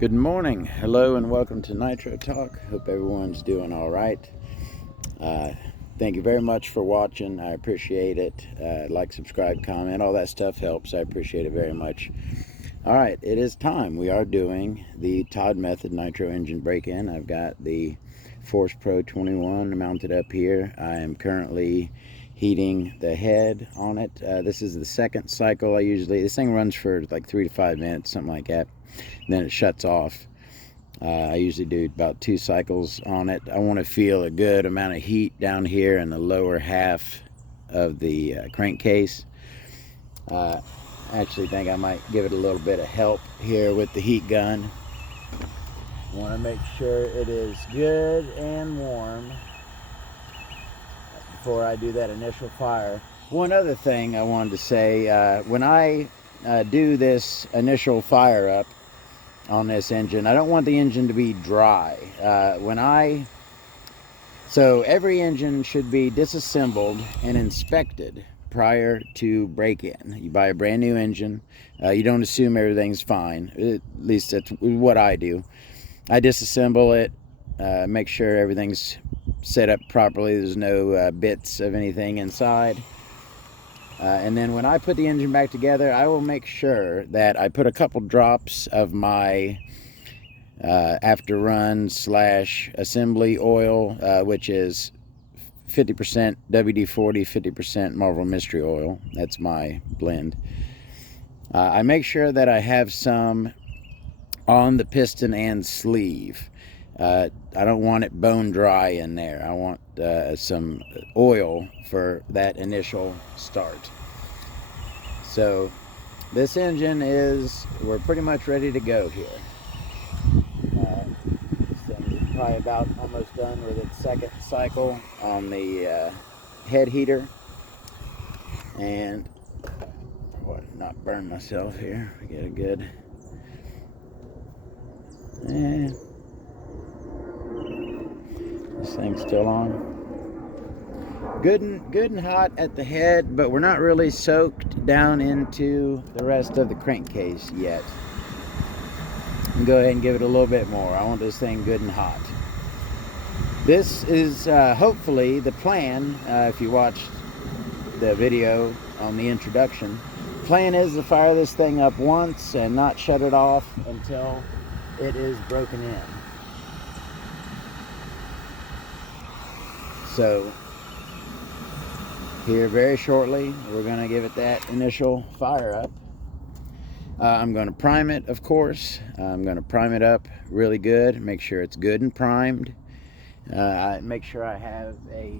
Good morning, hello, and welcome to Nitro Talk. Hope everyone's doing all right. Thank you very much for watching. I appreciate it. Like, subscribe, comment, all that stuff helps. I appreciate it very much. All right, it is time. We are doing the Todd Method Nitro engine break-in. I've got the Force Pro 21 mounted up here. I am currently heating the head on it. This is the second cycle. This thing runs for like 3 to 5 minutes, something like that. And then it shuts off. I usually do about 2 cycles on it. I want to feel a good amount of heat down here in the lower half of the crankcase. I actually think I might give it a little bit of help here with the heat gun. I want to make sure it is good and warm before I do that initial fire. One other thing I wanted to say, when I do this initial fire up on this engine, I don't want the engine to be dry. So every engine should be disassembled and inspected prior to break-in. You buy a brand new engine, you don't assume everything's fine. At least that's what I do. I disassemble it, make sure everything's set up properly, there's no bits of anything inside. And then when I put the engine back together, I will make sure that I put a couple drops of my after run / assembly oil, which is 50% WD-40, 50% Marvel Mystery Oil. That's my blend. I make sure that I have some on the piston and sleeve. I don't want it bone dry in there. I want some oil for that initial start. So this engine we're pretty much ready to go here. This thing is probably about almost done with its second cycle on the head heater. And not burn myself here. We get a good. And this thing's still on. Good and hot at the head, but we're not really soaked down into the rest of the crankcase yet. And go ahead and give it a little bit more. I want this thing good and hot. This is hopefully the plan. If you watched the video on the introduction, the plan is to fire this thing up once and not shut it off until it is broken in. So here very shortly, we're going to give it that initial fire up. I'm going to prime it, of course. I'm going to prime it up really good, make sure it's good and primed. Make sure I have a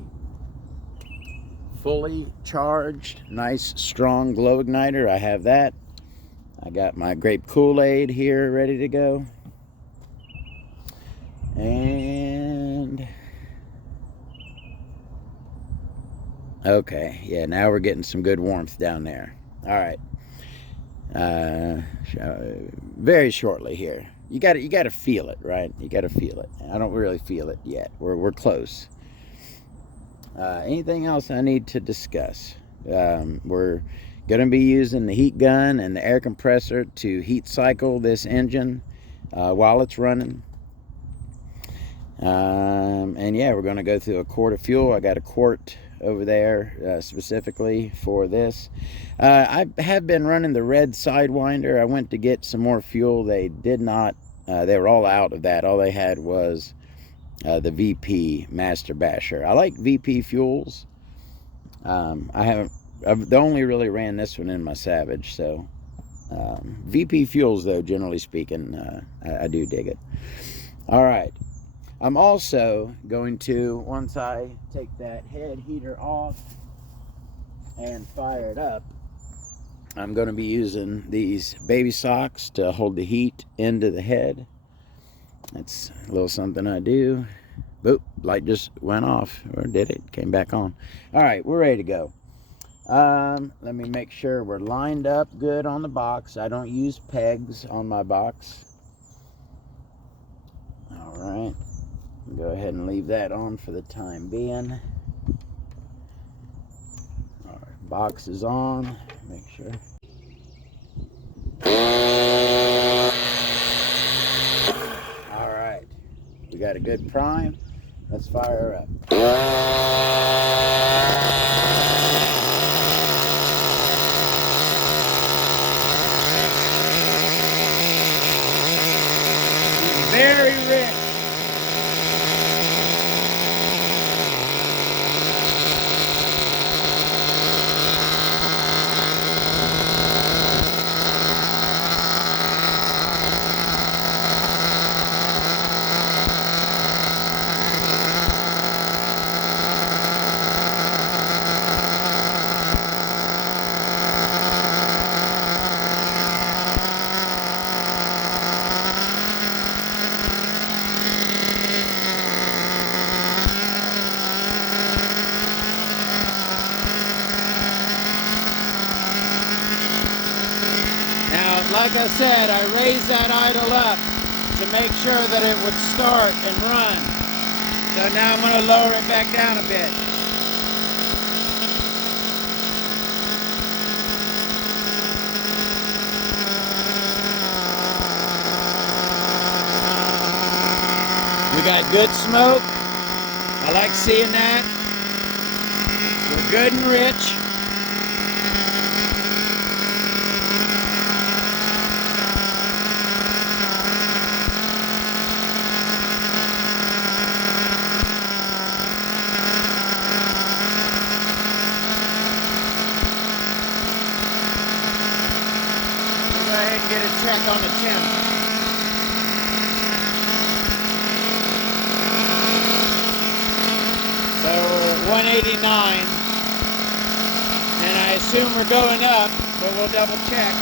fully charged, nice, strong glow igniter. I have that. I got my grape Kool-Aid here ready to go. And okay, yeah, now we're getting some good warmth down there. All right. Very shortly here. You got to feel it, right? You got to feel it. I don't really feel it yet. We're close. Anything else I need to discuss? We're going to be using the heat gun and the air compressor to heat cycle this engine while it's running. And yeah, we're going to go through a quart of fuel. I got a quart over there specifically for this. I have been running the red Sidewinder. I went to get some more fuel. They did not, they were all out of that. All they had was the VP Master Basher. I like VP fuels. I've only really ran this one in my Savage, so VP fuels, though, generally speaking, I do dig it. All right. I'm also going to, once I take that head heater off and fire it up, I'm going to be using these baby socks to hold the heat into the head. That's a little something I do. Boop, light just went off, or did it? Came back on. All right, we're ready to go. Let me make sure we're lined up good on the box. I don't use pegs on my box. All right. Go ahead and leave that on for the time being. All right, box is on. Make sure. got a good prime. Let's fire her up. She's very rich. Like I said, I raised that idle up to make sure that it would start and run. So now I'm going to lower it back down a bit. We got good smoke. I like seeing that. We're good and rich. Go ahead and get a check on the temp. So we're 189, and I assume we're going up, but we'll double check.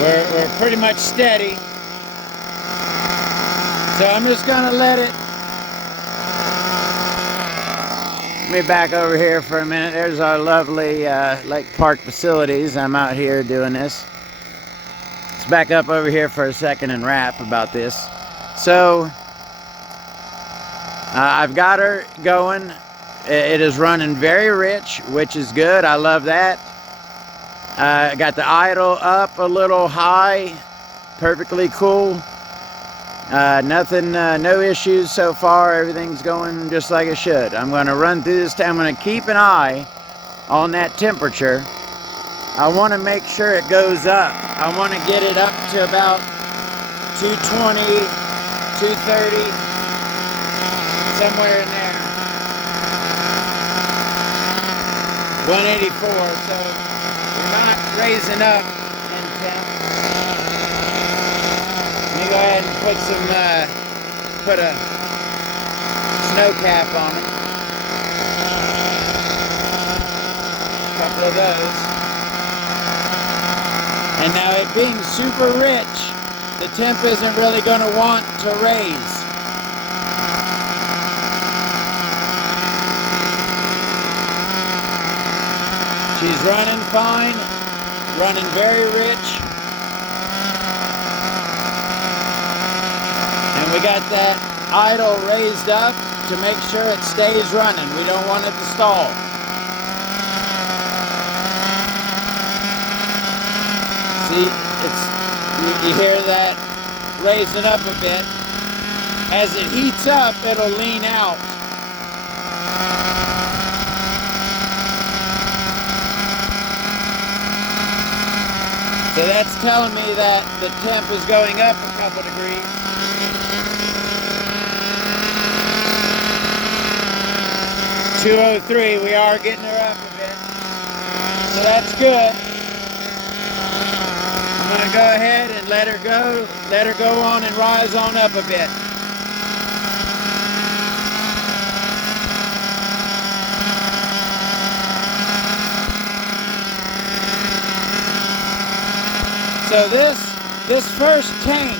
We're pretty much steady. So I'm just gonna let it. Let me back over here for a minute. There's our lovely Lake Park facilities. I'm out here doing this. Let's back up over here for a second and rap about this. So I've got her going. It is running very rich, which is good. I love that. Got the idle up a little high, perfectly cool. Nothing, no issues so far. Everything's going just like it should. I'm going to run through this. I'm going to keep an eye on that temperature. I want to make sure it goes up. I want to get it up to about 220, 230, somewhere in there. 184. So. We're not raising up in temp. Let me go ahead and put a snow cap on it. A couple of those. And now it being super rich, the temp isn't really going to want to raise. She's running fine, running very rich. And we got that idle raised up to make sure it stays running. We don't want it to stall. See, you hear that raising up a bit. As it heats up, it'll lean out. So that's telling me that the temp is going up a couple degrees. .203, we are getting her up a bit. So that's good. I'm going to go ahead and let her go on and rise on up a bit. So this first tank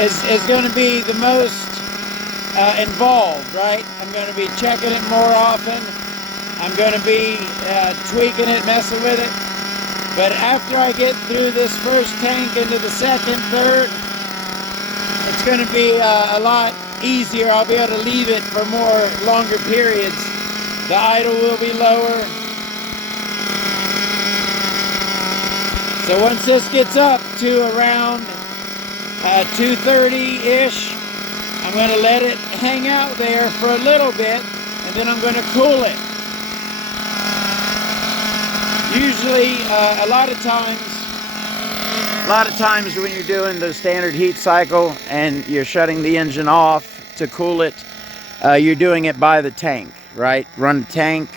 is going to be the most involved, right? I'm going to be checking it more often. I'm going to be tweaking it, messing with it. But after I get through this first tank into the second, third, it's going to be a lot easier. I'll be able to leave it for more longer periods. The idle will be lower. So once this gets up to around 230-ish, I'm going to let it hang out there for a little bit, and then I'm going to cool it. Usually, a lot of times when you're doing the standard heat cycle and you're shutting the engine off to cool it, you're doing it by the tank, right? Run the tank,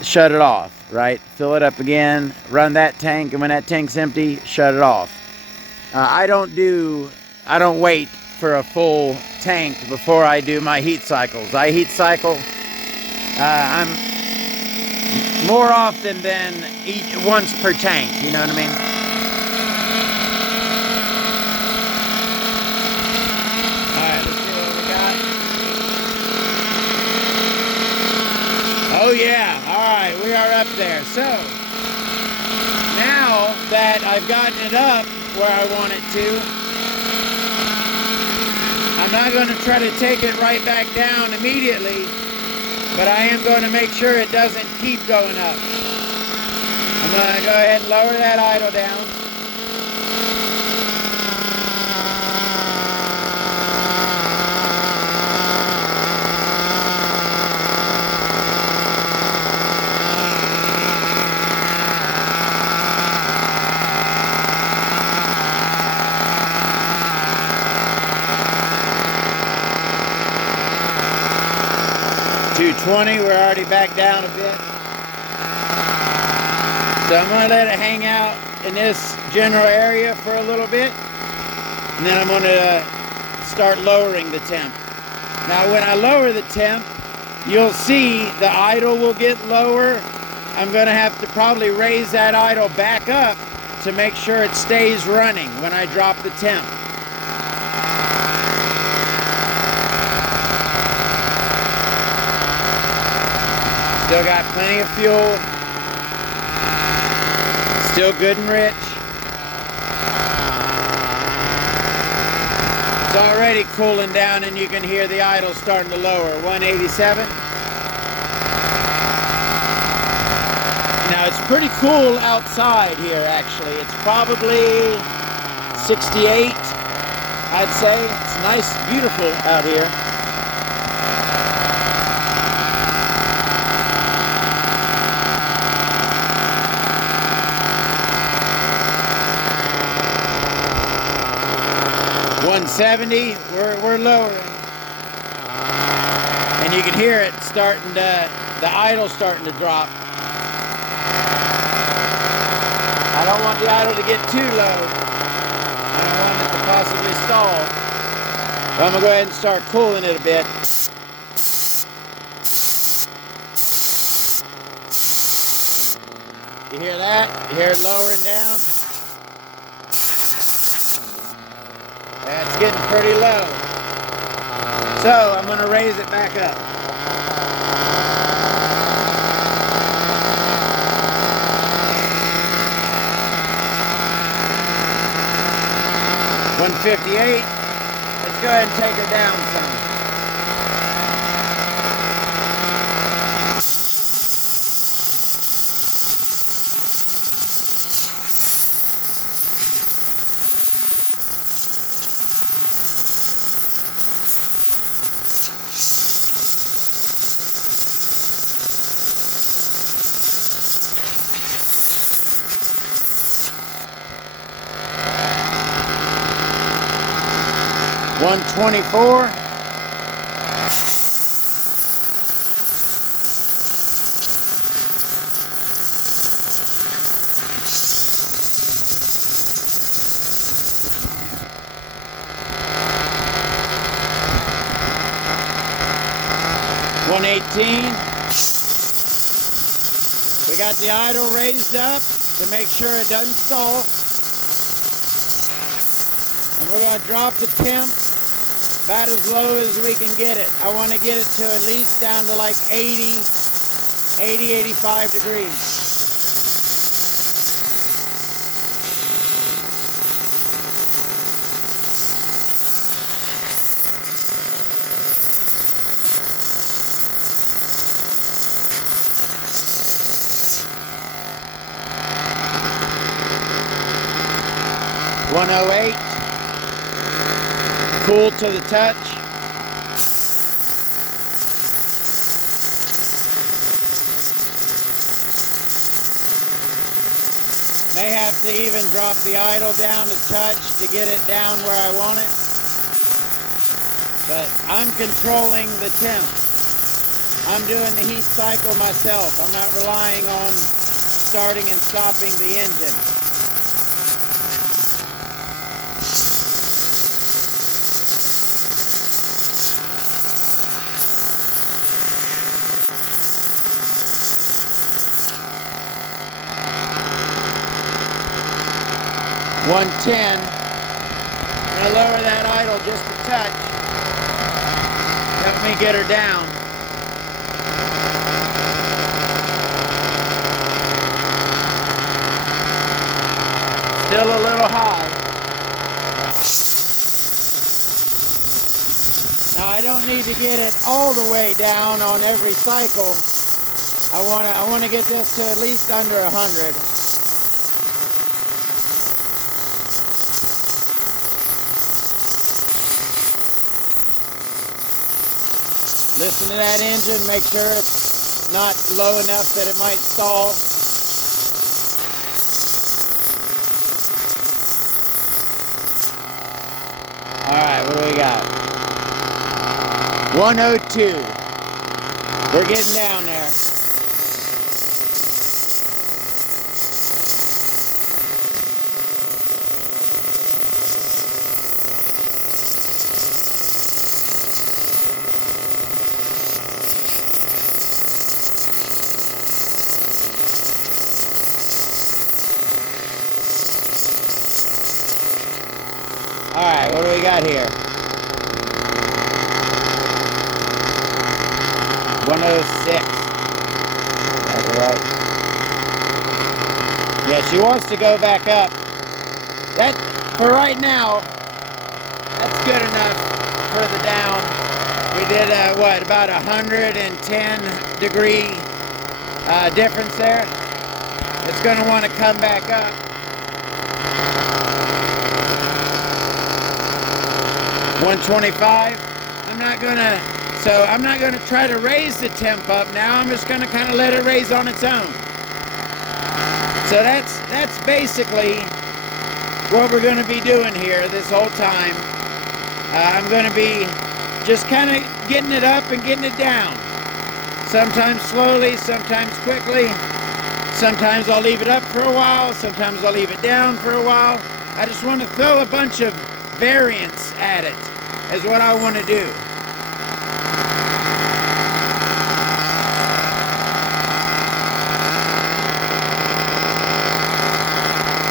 shut it off, right? Fill it up again, run that tank, and when that tank's empty, shut it off. I don't wait for a full tank before I do my heat cycles. I heat cycle, I'm more often than once per tank, you know what I mean? Alright, let's see what we got. Oh yeah, alright, we are up there. So, now that I've gotten it up where I want it to, I'm not going to try to take it right back down immediately, but I am going to make sure it doesn't keep going up. I'm going to go ahead and lower that idle down. .220, we're already back down a bit. So I'm going to let it hang out in this general area for a little bit, and then I'm going to start lowering the temp. Now when I lower the temp, you'll see the idle will get lower. I'm going to have to probably raise that idle back up to make sure it stays running when I drop the temp. Still got plenty of fuel. Still good and rich. It's already cooling down and you can hear the idle starting to lower. 187. Now it's pretty cool outside here actually. It's probably 68, I'd say. It's nice, beautiful out here. .170, we're lowering, and you can hear it starting to, the idle starting to drop. I don't want the idle to get too low. I don't want it to possibly stall. So I'm going to go ahead and start cooling it a bit. You hear that? You hear it lowering down? That's getting pretty low. So I'm going to raise it back up. .158. Let's go ahead and take her down some. .124. .118. We got the idle raised up to make sure it doesn't stall. And we're going to drop the temp about as low as we can get it. I want to get it to at least down to like 85 degrees. 108. Cool to the touch. May have to even drop the idle down a touch to get it down where I want it. But I'm controlling the temp. I'm doing the heat cycle myself. I'm not relying on starting and stopping the engine. $110. I'm going to lower that idle just a touch. Help me get her down. Still a little high. Now I don't need to get it all the way down on every cycle. I want to get this to at least under 100. Listen to that engine, make sure it's not low enough that it might stall. Alright, what do we got? 102. We're getting down there. Alright, what do we got here? 106. That's right. Yeah, she wants to go back up. That, for right now, that's good enough for the down. We did, what, about 110 degree difference there. It's going to want to come back up. 125. I'm not gonna try to raise the temp up now. I'm just gonna kind of let it raise on its own. So that's basically what we're gonna be doing here this whole time. I'm gonna be just kind of getting it up and getting it down. Sometimes slowly, sometimes quickly. Sometimes I'll leave it up for a while. Sometimes I'll leave it down for a while. I just want to throw a bunch of variance at it. Is what I want to do.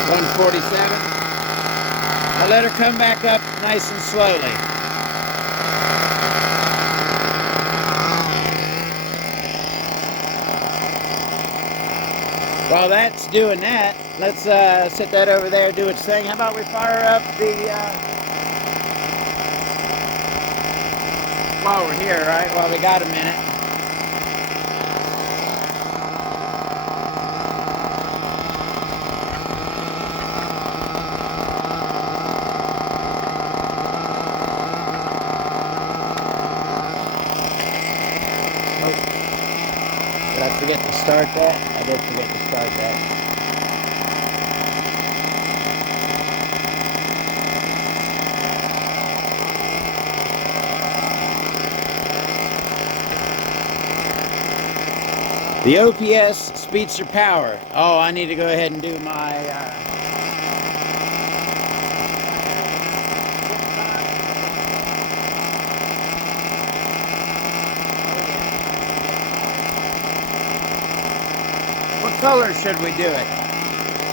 147. I'll let her come back up nice and slowly. While that's doing that, let's set that over there, do its thing. How about we fire up the while we're here, right? While we got a minute. Oh. Did I forget to start that? I did forget to start that. The OPS speedster power. Oh, I need to go ahead and do my what color should we do it?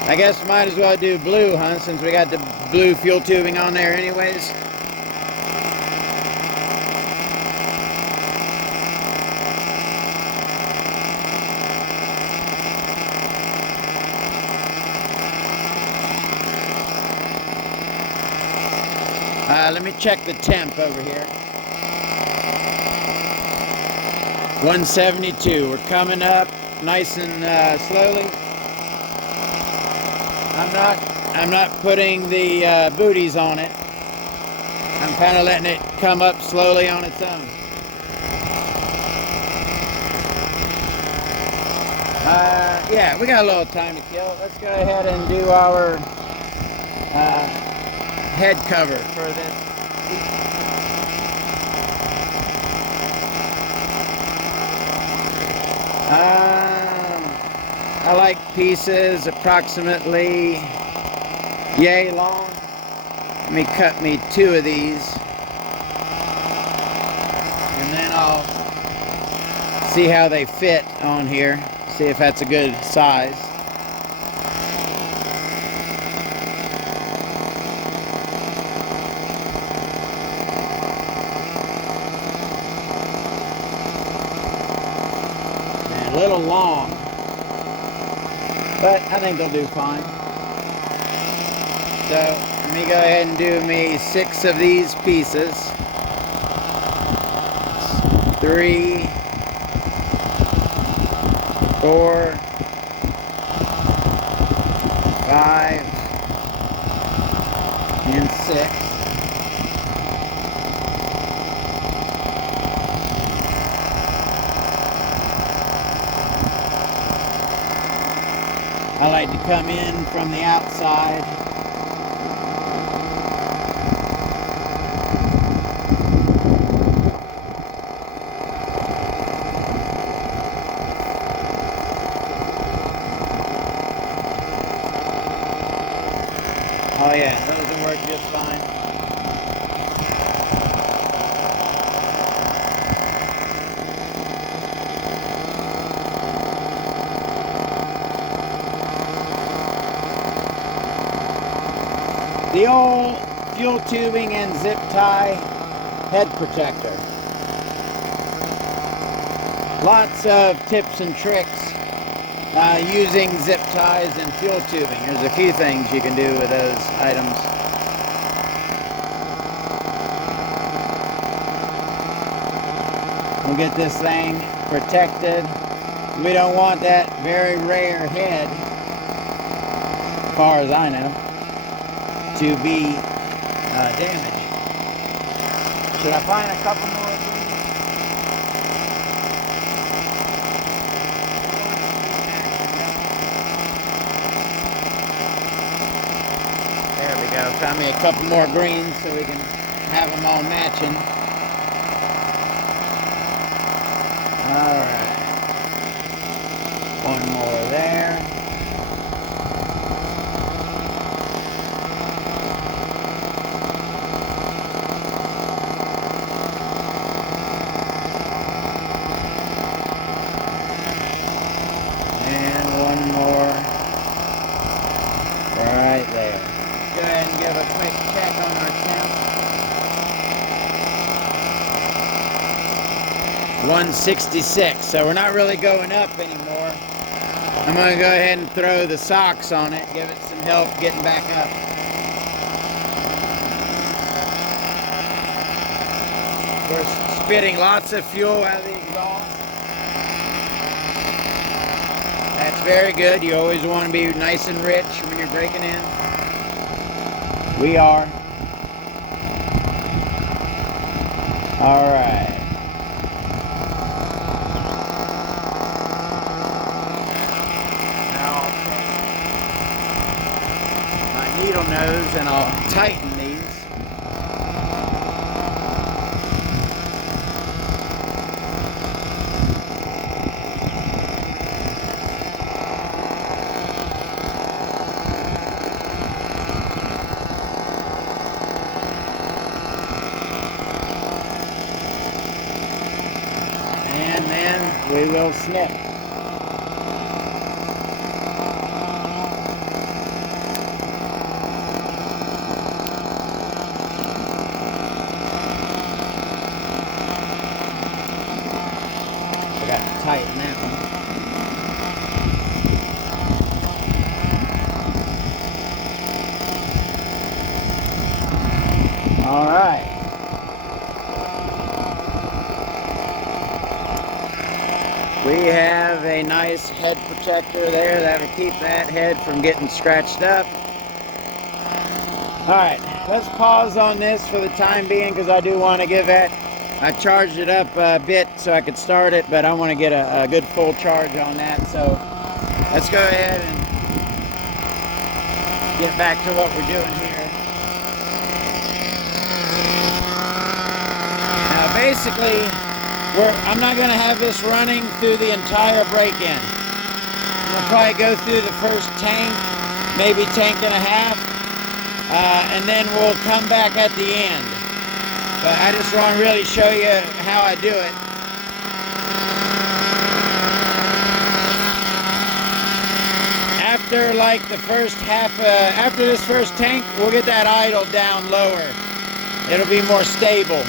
I guess might as well do blue, huh? Since we got the blue fuel tubing on there anyways. Let me check the temp over here. 172. We're coming up nice and slowly. I'm not I'm not putting the booties on it. I'm kind of letting it come up slowly on its own. Yeah, we got a little time to kill. Let's go ahead and do our head cover for this. I like pieces approximately yay long. Let me cut me 2 of these, and then I'll see how they fit on here, see if that's a good size. And a little long, but I think they'll do fine. So let me go ahead and do me 6 of these pieces. 3, 4, 5, and 6. I like to come in from the outside. Oh yeah, those will work just fine. The old fuel tubing and zip tie head protector. Lots of tips and tricks using zip ties and fuel tubing. There's a few things you can do with those items. We'll get this thing protected. We don't want that very rare head, as far as I know, to be damaged. Should I find a couple more of these? There we go. Found me a couple more greens so we can have them all matching. Alright. One more there. And one more right there. Go ahead and give a quick check on our count. 166, so we're not really going up anymore. I'm going to go ahead and throw the socks on it, give it some help getting back up. We're spitting lots of fuel out of the exhaust. That's very good. You always want to be nice and rich when you're breaking in. We are. All right. Now I'll take my needle nose and I'll tighten these. And then we will snip. I got to tighten that one. All right. We have a nice head protector there that'll keep that head from getting scratched up. Alright, let's pause on this for the time being because I do want to give it. I charged it up a bit so I could start it, but I want to get a good full charge on that. So let's go ahead and get back to what we're doing here. Now basically, I'm not going to have this running through the entire break-in. I'm going to probably go through the first tank, maybe tank and a half. And then we'll come back at the end. But I just want to really show you how I do it. After like the first half, after this first tank, we'll get that idle down lower. It'll be more stable.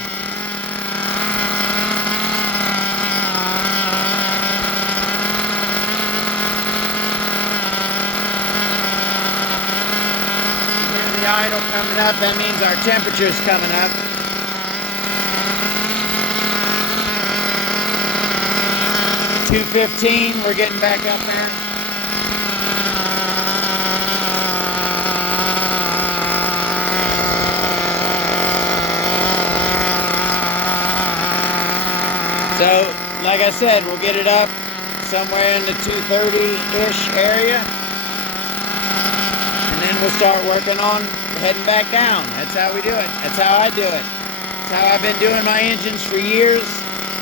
Idle coming up, that means our temperature's coming up. $215, we're getting back up there. So, like I said, we'll get it up somewhere in the 230-ish area. And then we'll start working on heading back down. That's how we do it. That's how I do it. That's how I've been doing my engines for years.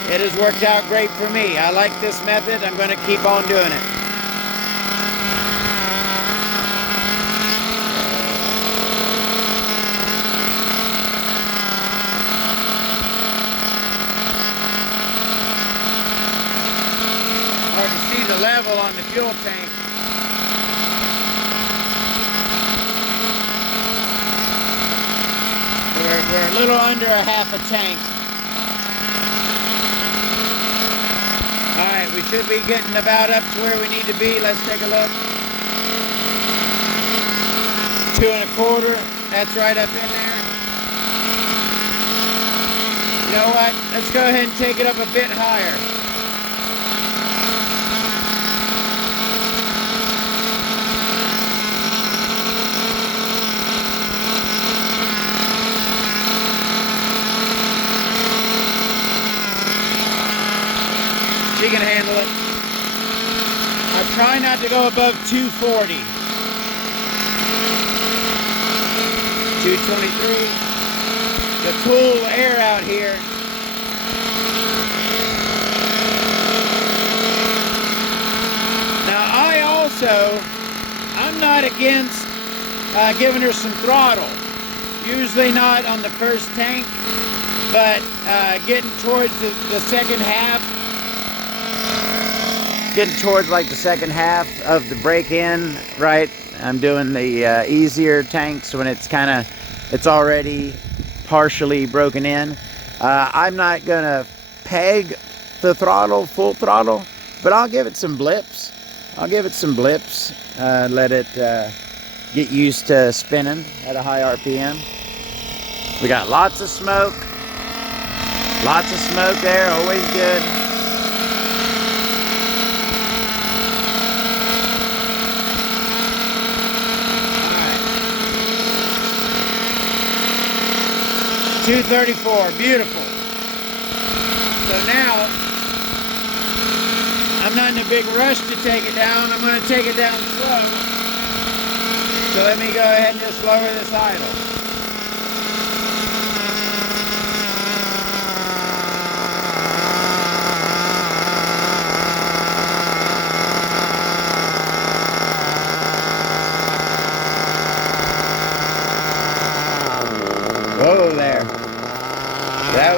It has worked out great for me. I like this method. I'm going to keep on doing it. Hard to see the level on the fuel tank. We're a little under a half a tank. Alright, we should be getting about up to where we need to be. Let's take a look. 2 1/4. That's right up in there. You know what? Let's go ahead and take it up a bit higher. She can handle it. I try not to go above 240. 223. The cool air out here. Now I'm not against giving her some throttle. Usually not on the first tank, but getting towards the second half. Getting towards like the second half of the break-in, right? I'm doing the easier tanks when it's already partially broken in. I'm not gonna peg the throttle, full throttle, but I'll give it some blips. Let it get used to spinning at a high RPM. We got lots of smoke. Lots of smoke there, always good. Alright. 234, beautiful. So now, I'm not in a big rush to take it down. I'm going to take it down slow. So let me go ahead and just lower this idle. Whoa there. That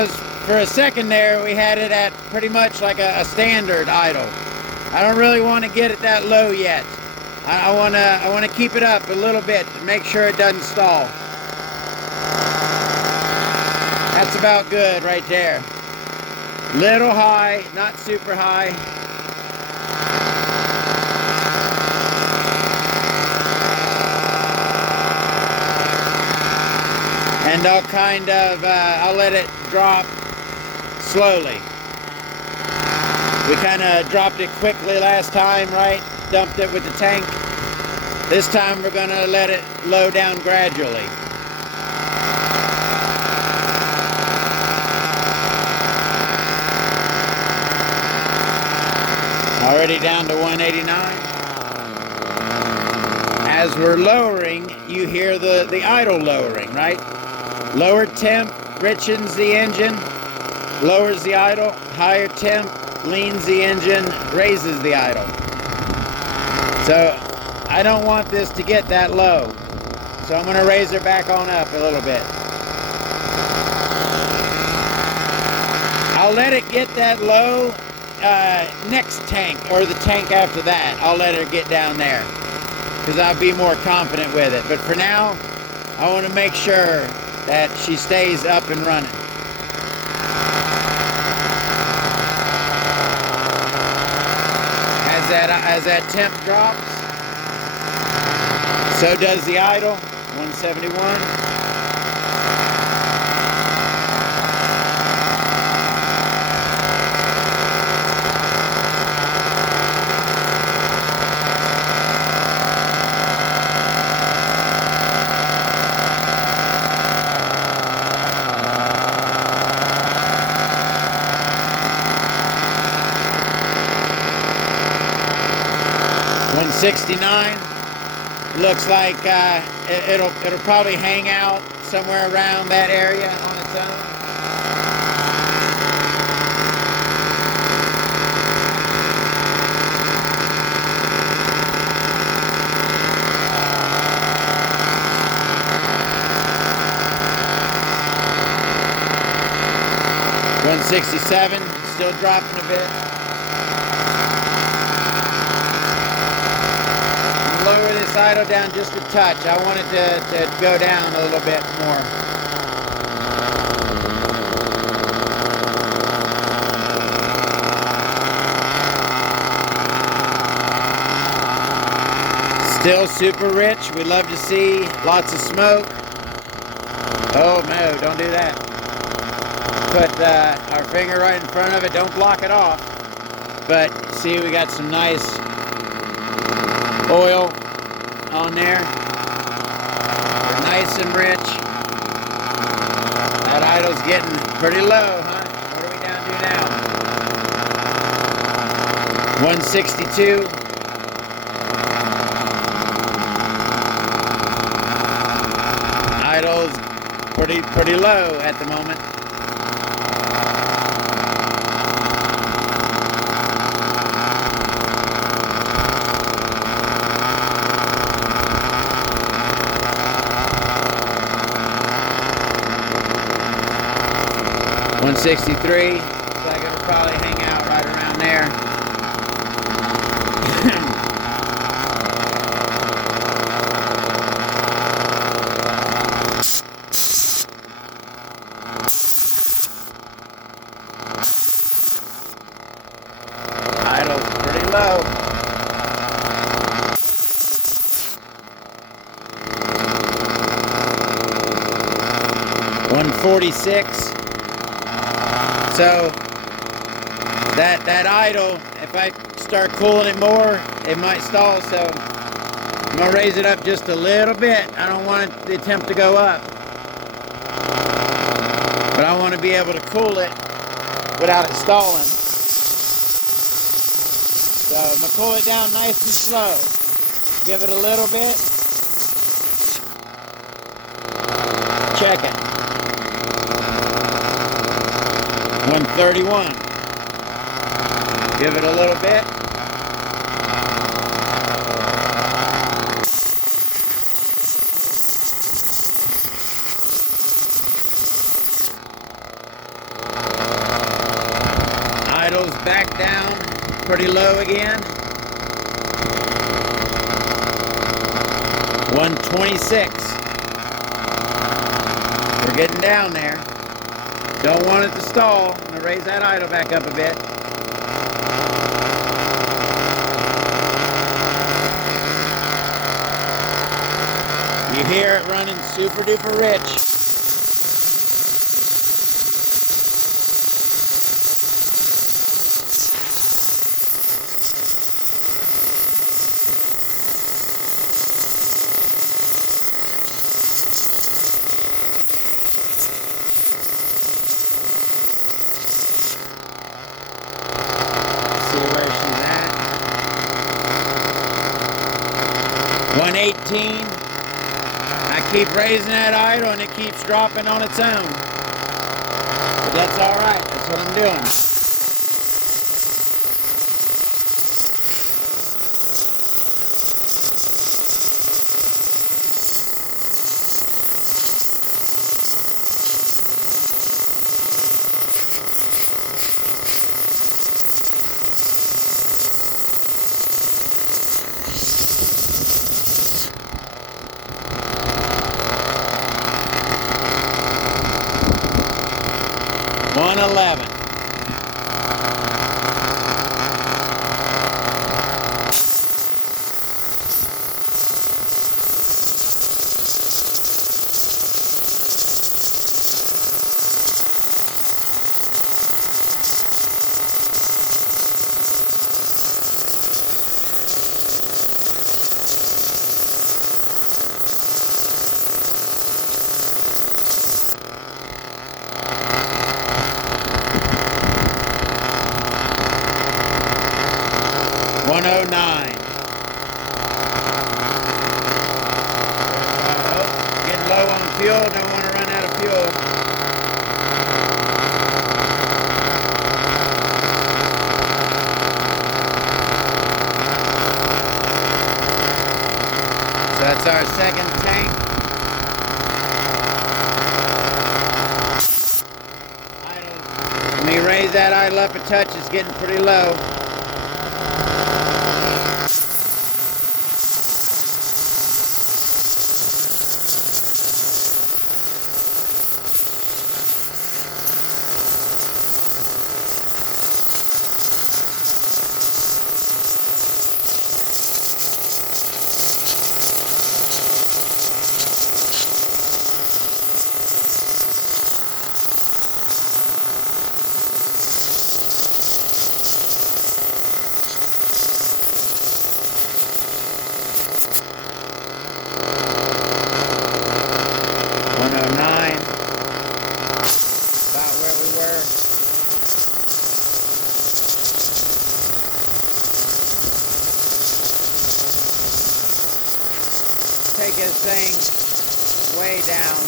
was for a second there, we had it at pretty much like a standard idle. I don't really want to get it that low yet. I want to keep it up a little bit to make sure it doesn't stall. That's about good right there. Little high, not super high. And I'll let it drop slowly. We kind of dropped it quickly last time, right? Dumped it with the tank. This time we're going to let it low down gradually. Already down to 189. As we're lowering, you hear the idle lowering, right? Lower temp richens the engine, lowers the idle. Higher temp leans the engine, raises the idle. So I don't want this to get that low. So I'm going to raise her back on up a little bit. I'll let it get that low next tank, or the tank after that. I'll let her get down there because I'll be more confident with it. But for now, I want to make sure that she stays up and running. As that temp drops, so does the idle. 171. $169. Looks like it'll probably hang out somewhere around that area on its own. $167, still dropping a bit. Lower this idle down just a touch. I want it to go down a little bit more. Still super rich. We love to see lots of smoke. Oh no, don't do that. Put our finger right in front of it. Don't block it off. But see, we got some nice oil on there. They're nice and rich. That idle's getting pretty low, huh? What are we down to now? 162. Idle's pretty low at the moment. $163. Looks like it'll probably hang out right around there. Idle's pretty low. $146. So that idle, if I start cooling it more, it might stall. So I'm gonna raise it up just a little bit. I don't want the temp to go up, but I want to be able to cool it without it stalling. So I'm gonna cool it down nice and slow. Give it a little bit. Check it. 131. Give it a little bit. Idle's back down pretty low again. 126. We're getting down there. Don't want it to stall. I'm going to raise that idle back up a bit. You hear it running super duper rich. 118. I keep raising that idle and it keeps dropping on its own. But that's all right. That's what I'm doing. $111. $109. Getting low on fuel, don't want to run out of fuel. So that's our second tank. Let me raise that idle up a touch, it's getting pretty low. About where we were. Take this thing way down.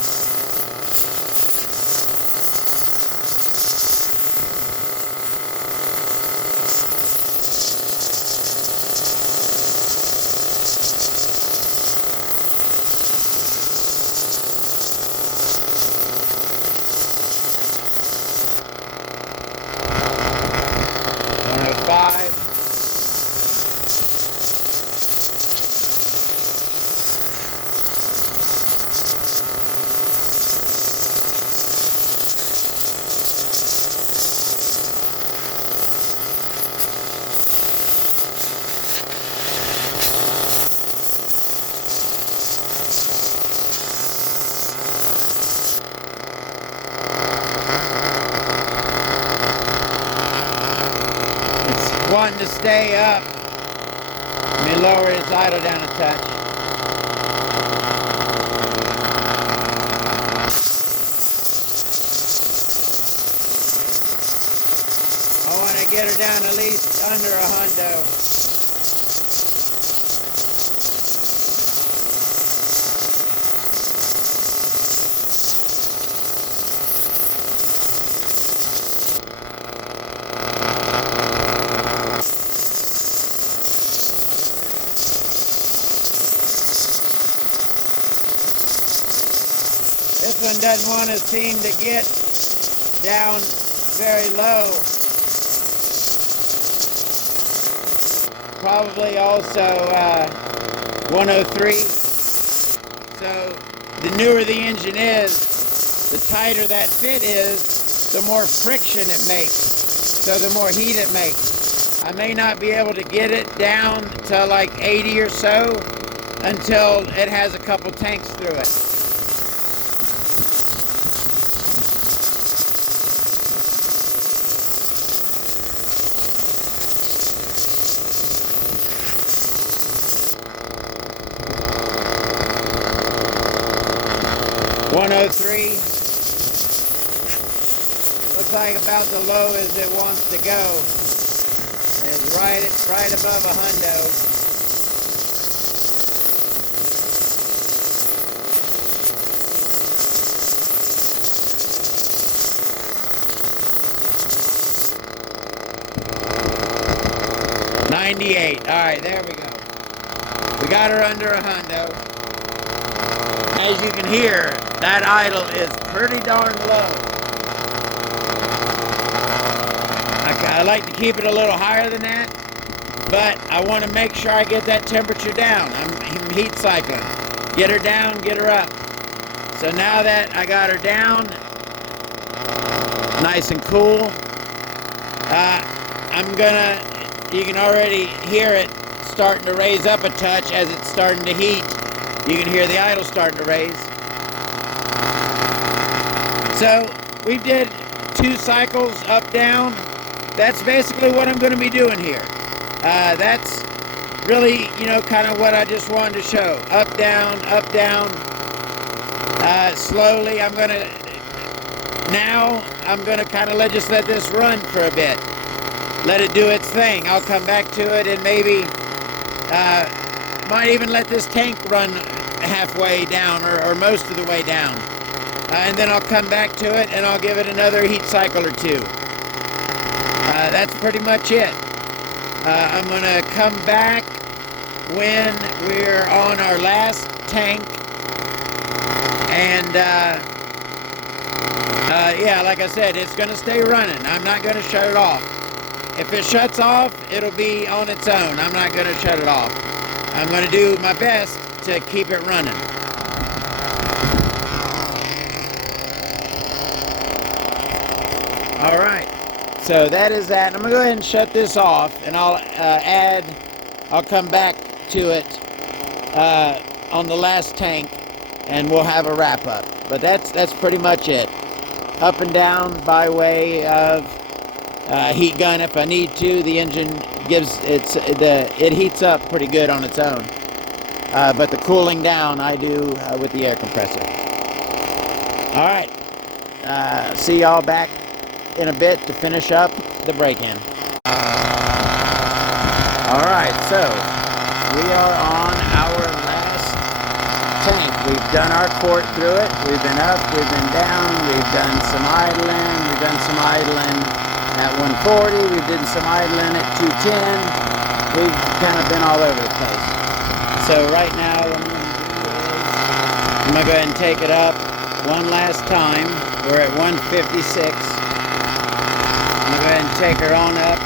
Wanting to stay up. Let me lower his idle down a touch. I want to get her down at least under 100. This one doesn't want to seem to get down very low. Probably also 103. So the newer the engine is, the tighter that fit is, the more friction it makes. So the more heat it makes. I may not be able to get it down to like 80 or so until it has a couple tanks through it. $103. Looks like about the low as it wants to go. It's right above 100. 98. All right, there we go. We got her under a hundo. As you can hear, that idle is pretty darn low. I like to keep it a little higher than that, but I want to make sure I get that temperature down. I'm heat cycling. Get her down, get her up. So now that I got her down, nice and cool, you can already hear it starting to raise up a touch as it's starting to heat. You can hear the idle starting to raise. So we did 2 cycles up, down. That's basically what I'm going to be doing here. That's really, kind of what I just wanted to show. Up, down, slowly. Now I'm going to kind of just let this run for a bit. Let it do its thing. I'll come back to it and maybe might even let this tank run halfway down or most of the way down. And then I'll come back to it and I'll give it another heat cycle or 2. That's pretty much it. I'm going to come back when we're on our last tank. And yeah, like I said, it's going to stay running. I'm not going to shut it off. If it shuts off, it'll be on its own. I'm not going to shut it off. I'm going to do my best to keep it running. All right. So that is that. I'm going to go ahead and shut this off, and I'll come back to it on the last tank, and we'll have a wrap up. But that's pretty much it. Up and down by way of heat gun if I need to. The engine it heats up pretty good on its own. But the cooling down I do with the air compressor. All right. See y'all back in a bit to finish up the break-in. All right, so we are on our last tank. We've done our quart through it. We've been up, we've been down, we've done some idling. We've done some idling at 140. We've done some idling at 210. We've kind of been all over the place. So right now, I'm going to go ahead and take it up one last time. We're at 156. I'm going to go ahead and take her on up.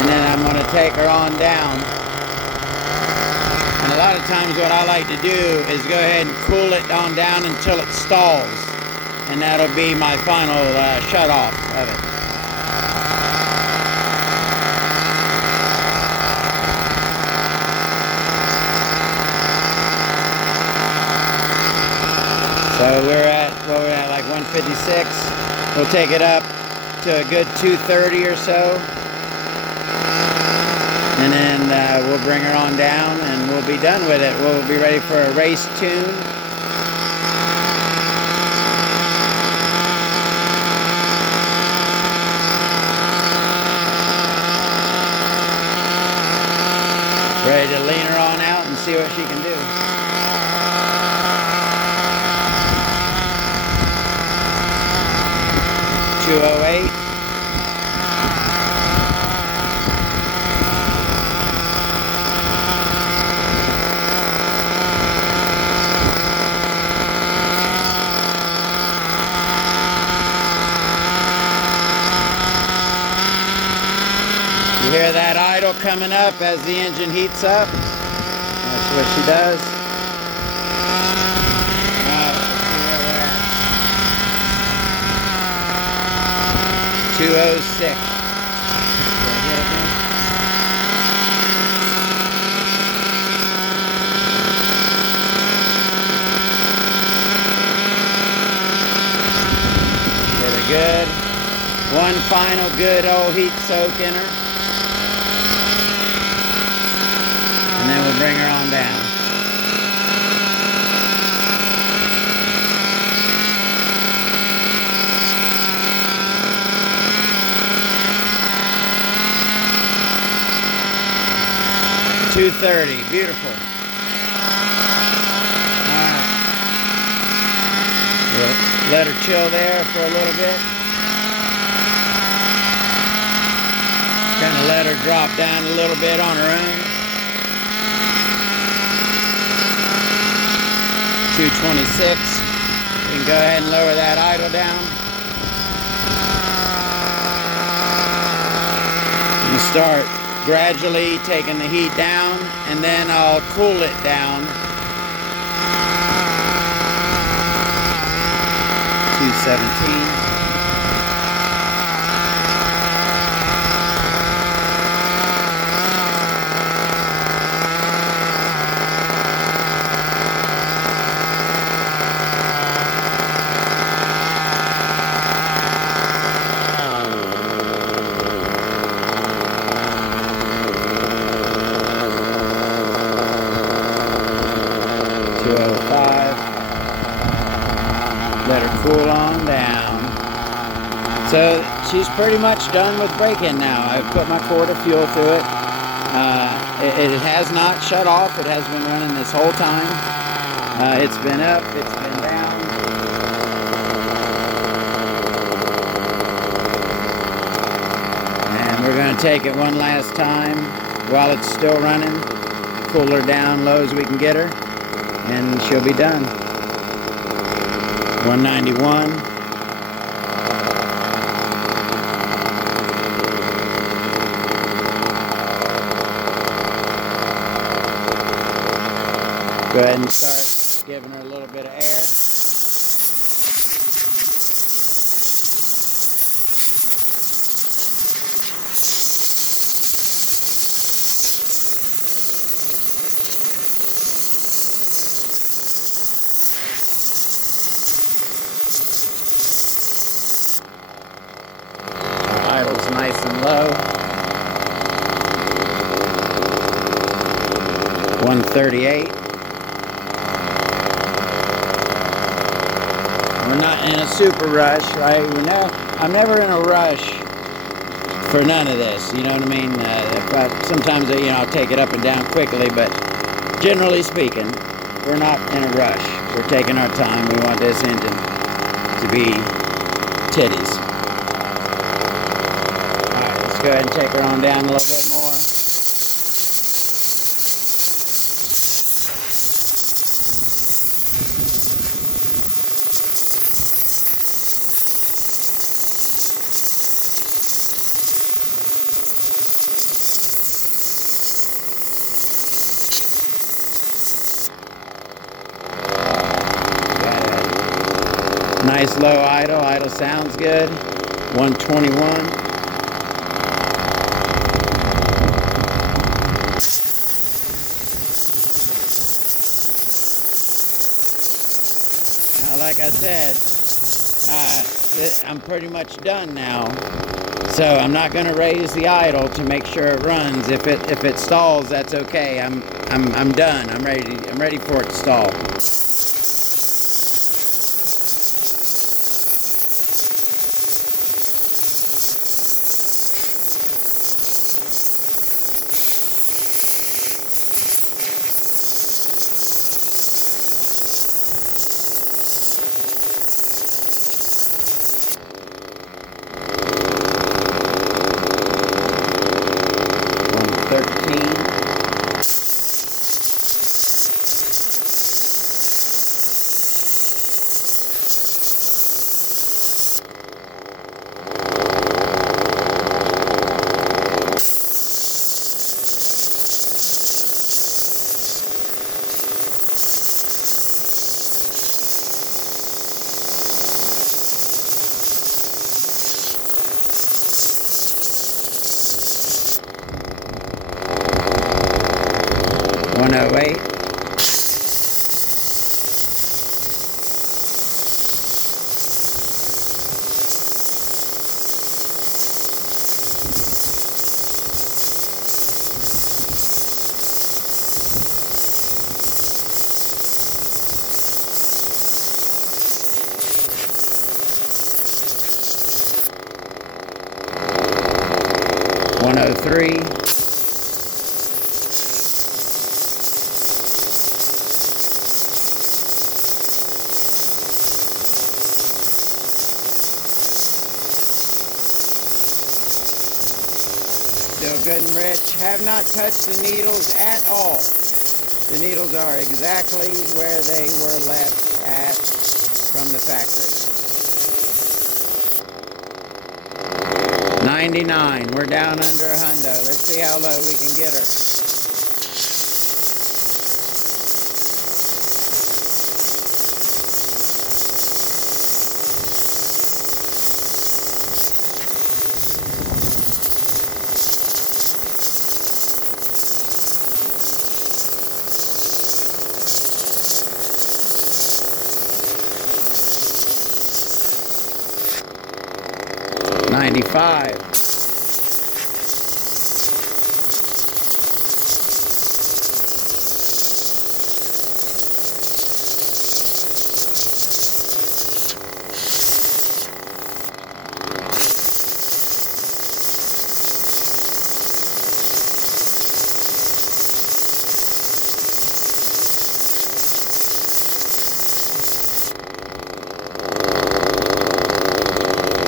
And then I'm going to take her on down. And a lot of times what I like to do is go ahead and cool it on down until it stalls. And that'll be my final shut off of it. So we're at like 156. We'll take it up to a good 230 or so. And then we'll bring her on down and we'll be done with it. We'll be ready for a race tune. Ready to lean her on out and see what she can do. .208. You hear that idle coming up as the engine heats up? That's what she does. Let's see where we're at. 206. Get a good, one final good old heat soak in her. And then we'll bring her on down. .230, beautiful. All right. We'll let her chill there for a little bit. Kind of let her drop down a little bit on her own. 226. You can go ahead and lower that idle down. And start gradually taking the heat down, and then I'll cool it down. 217. Let her cool on down. So she's pretty much done with break-in now. I've put my quart of fuel through it. It has not shut off. It has been running this whole time. It's been up, it's been down. And we're going to take it one last time while it's still running. Cool her down low as we can get her, and she'll be done. 191. Go ahead and start giving her a little bit of air. Idle's nice and low. 138. We're not in a super rush, right? I'm never in a rush for none of this. You know what I mean? Sometimes I'll take it up and down quickly, but generally speaking, we're not in a rush. We're taking our time. We want this engine to be titties. Go ahead and take her on down a little bit more. Nice low idle. Idle sounds good. 121. Like I said, I'm pretty much done now, so I'm not going to raise the idle to make sure it runs. If it stalls, that's okay. I'm done. I'm ready for it to stall. Wait. $103. Still good and rich. Have not touched the needles at all. The needles are exactly where they were left at from the factory. 99. We're down under a hundo. Let's see how low we can get her. $95.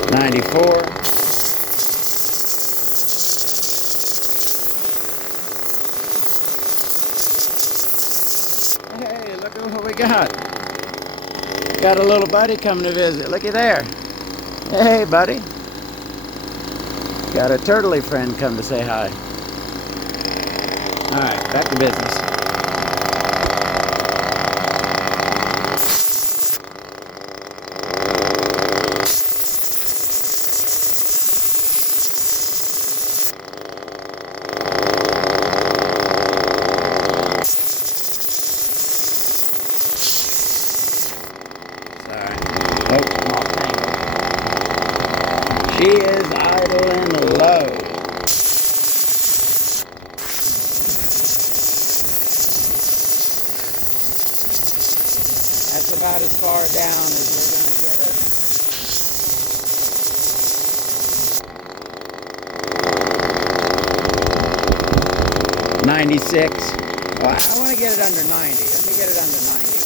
$94. Hey, look at what we got. Got a little buddy coming to visit. Looky there. Hey, buddy. Got a turtley friend come to say hi. All right, back to business. She is idling low. That's about as far down as we're going to get her. 96. Well, I want to get it under 90. Let me get it under 90.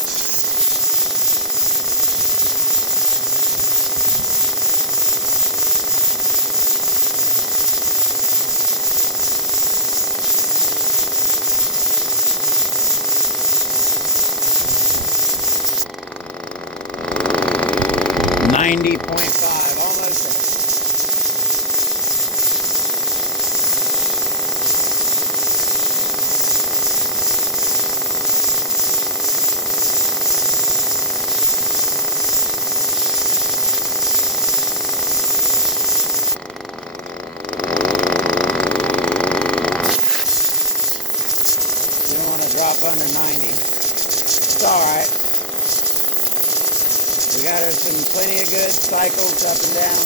$90.5, almost there. You don't want to drop under 90. It's all right. We got her some plenty of good cycles up and down.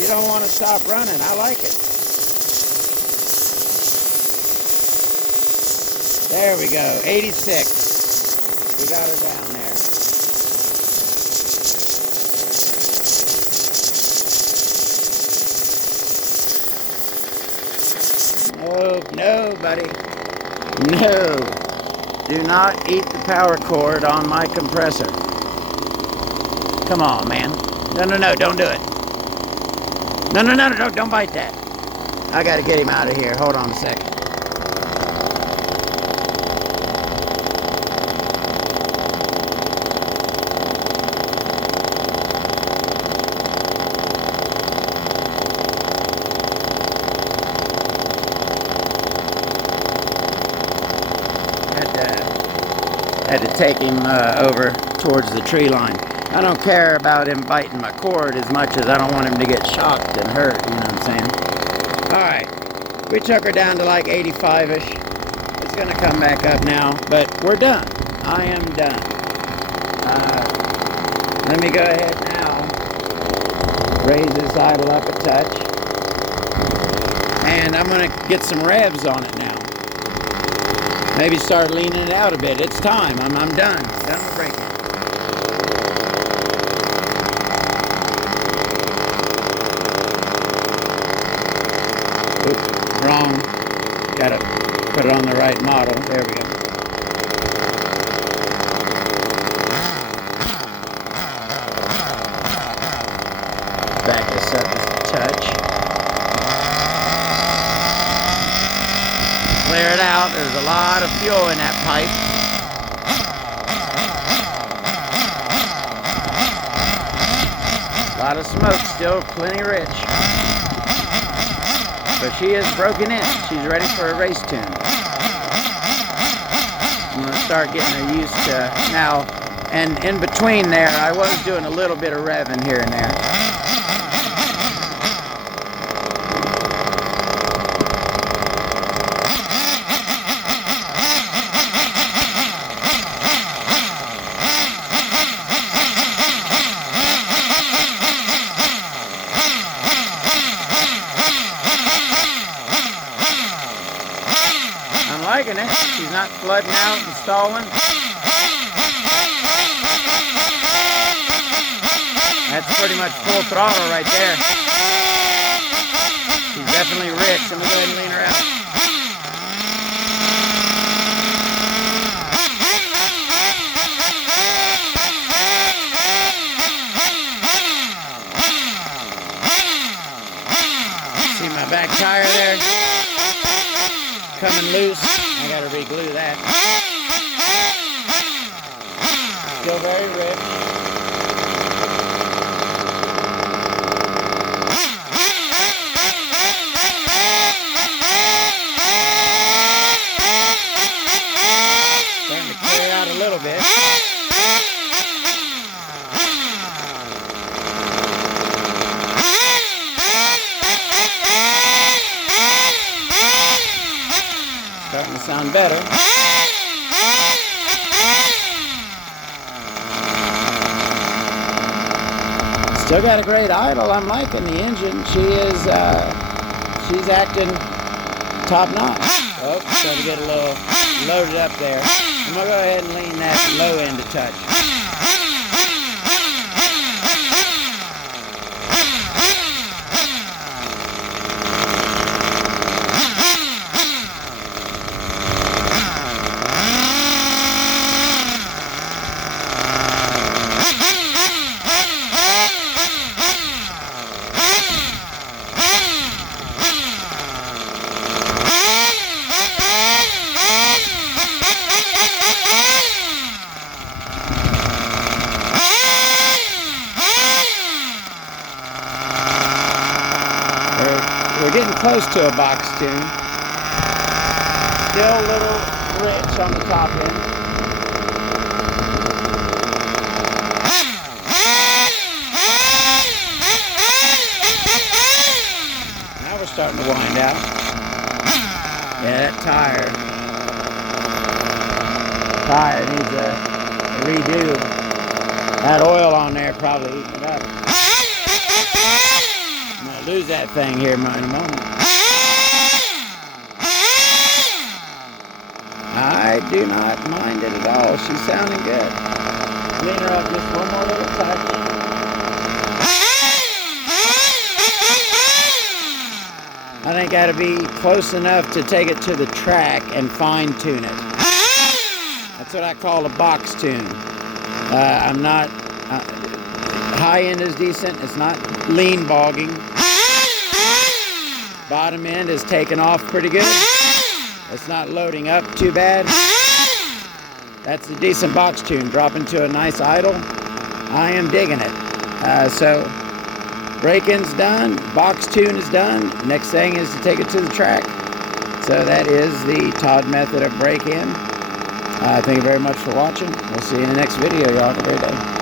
You don't want to stop running. I like it. There we go. 86. We got her down there. Oh, no, buddy. No. Do not eat the power cord on my compressor. Come on, man. No, don't do it. No, don't bite that. I gotta get him out of here. Hold on a second. Had to take him over towards the tree line. I don't care about him biting my cord as much as I don't want him to get shocked and hurt, you know what I'm saying? Alright, we took her down to like 85-ish. It's going to come back up now, but we're done. I am done. Let me go ahead now, raise this idle up a touch, and I'm going to get some revs on it now. Maybe start leaning it out a bit. It's time. I'm done. Done with braking. Oops, wrong. Gotta put it on the right model. There we go. Back this up a touch. out. There's a lot of fuel in that pipe. A lot of smoke, still plenty rich. But she is broken in. She's ready for a race tune. I'm going to start getting her used to now. And in between there, I was doing a little bit of revving here and there. I'm liking it. She's not flooding out and stalling. That's pretty much full throttle right there. She's definitely rich. I'm going to go ahead and lean her out. See my back tire there? Coming loose. I got to re-glue that. Still very rich. Starting to clear out a little bit. Starting to sound better. Still got a great idle. I'm liking the engine. She's acting top notch. Oh, starting to get a little loaded up there. I'm gonna go ahead and lean that low end a touch. We're getting close to a box tune. Still a little rich on the top end. Now we're starting to wind out. Yeah, that tire needs a redo. That oil on there probably eating it up. I'm going to lose that thing here in a moment. I do not mind it at all. She's sounding good. Lean her up just one more little touch. I think I got to be close enough to take it to the track and fine tune it. That's what I call a box tune. I'm not... high end is decent. It's not lean bogging. Bottom end is taking off pretty good. It's not loading up too bad. That's a decent box tune. Dropping to a nice idle. I am digging it. So break-in's done. Box tune is done. Next thing is to take it to the track. So that is the Todd method of break-in. Thank you very much for watching. We'll see you in the next video. Y'all have a great day.